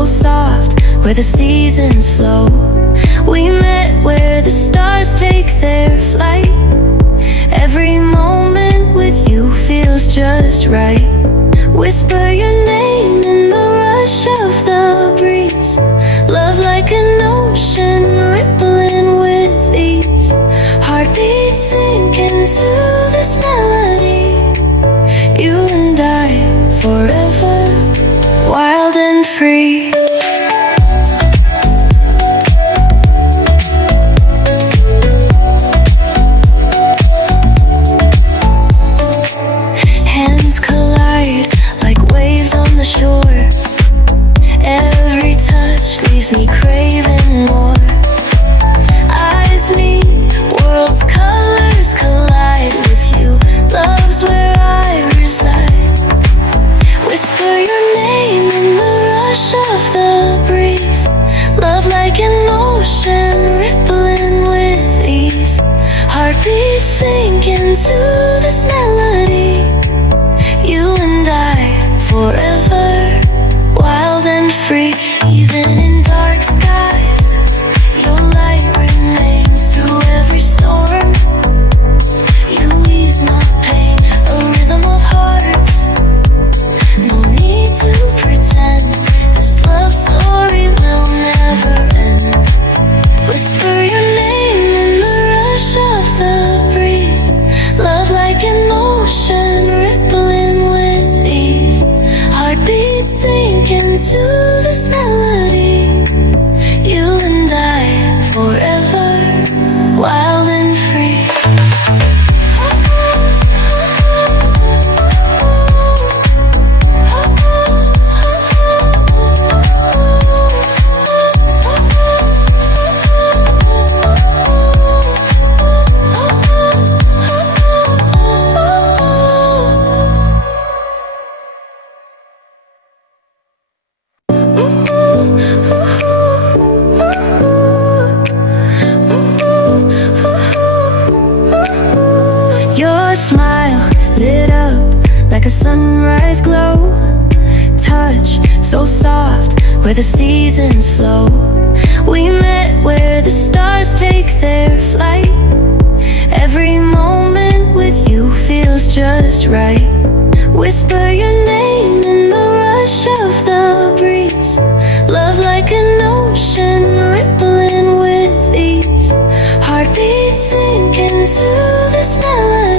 so soft, where the seasons flow. We met where the stars take their flight. Every moment with you feels just right. Whisper your name in the rush of the breeze. Love like an ocean rippling with ease. Heartbeats sink into this melody. You and I forever, wild and free. Hands collide like waves on the shore. Every touch leaves me craving more. Eyes meet, worlds' colors collide with you. Love's where I reside. Whisper your name in the rush of the breeze. Love like an ocean rippling with ease. Heartbeats sink into this melody. You and I forever, wild and free. Even in dark skies, your light remains through every storm. You ease my pain, a rhythm of hearts. No need to pretend, this love story will never end. Whisper your name in the rush of the breeze. Love like an ocean rippling with ease. Heartbeats sink into this melody. You and I forever, wild and free. Your smile lit up like a sunrise glow. Touch so soft, where the seasons flow. We met where the stars take their flight. Every moment with you feels just right. Whisper your name in the rush of the breeze. Love like an ocean rippling with ease. Heartbeats sink into this melody.